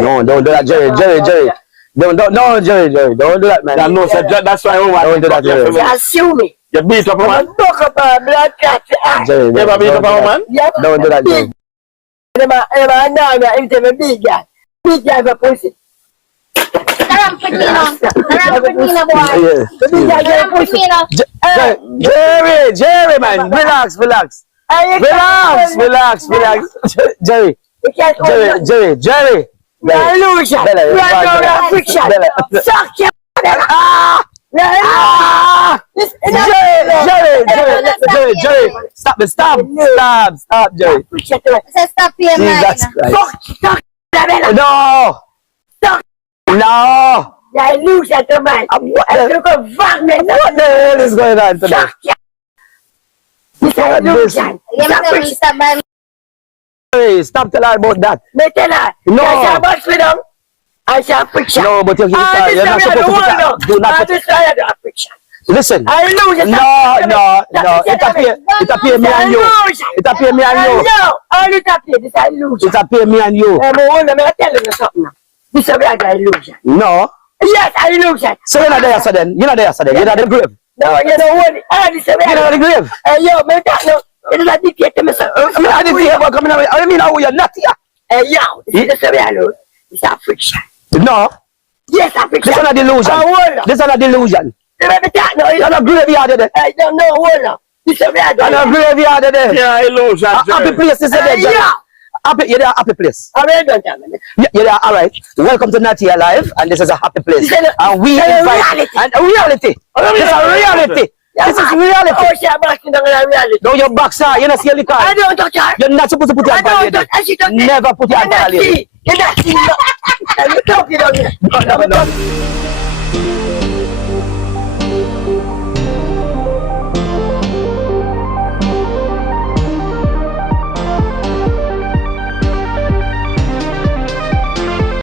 No, don't do that, Jerry. No, Jerry, don't do that, man. No, sir, that's why I don't do that, Jerry. Assume me. You beat up a man? Talk about blood clot. Jerry, You ever beat up a woman? Don't do that, Jerry. Big guy for pussy. Jerry, man, relax. Jerry. Jerry. Illusion. Fiction. Suck your Jerry. Stop, Jerry. Stop here, man. Fuck. No. Illusion to man. What the hell is going on today? Illusion. Hey, stop telling her about that. No. I shall box with them. I shall fiction. No, but you're not supposed to put that. Do not put fiction. Listen. I lose it. No. It appear me and you. It appear me and you. No, all it appear this illusion. It appear me and you. I'm telling you something. This is a illusion. No. Yes, illusion. So you're not there, so then. You're not there, so then. You're not in the grave. No, you don't want it. This is you're not in the grave. Yo, man, no. It is a dictator, Mr. I didn't hear about coming away. I mean, how you're not here. Yo, this is a illusion. It's a fiction. No. Yes, a fiction. This is not a delusion. This is not a delusion. You're not graveyard there. I don't know, hold on. This is a graveyard there. Yeah, illusion. Happy place, this is there. You're there, happy place. You're there, all right. Welcome to Natty Alive, and this is a happy place. And we invite reality. This is a reality. This is reality. Oh, she's backing down on reality. No, your back, sir. You're not seeing the car. I don't touch her. You're not supposed to put your hand on lady. Never put your hand on lady. You're not seeing. You're talking on me. No.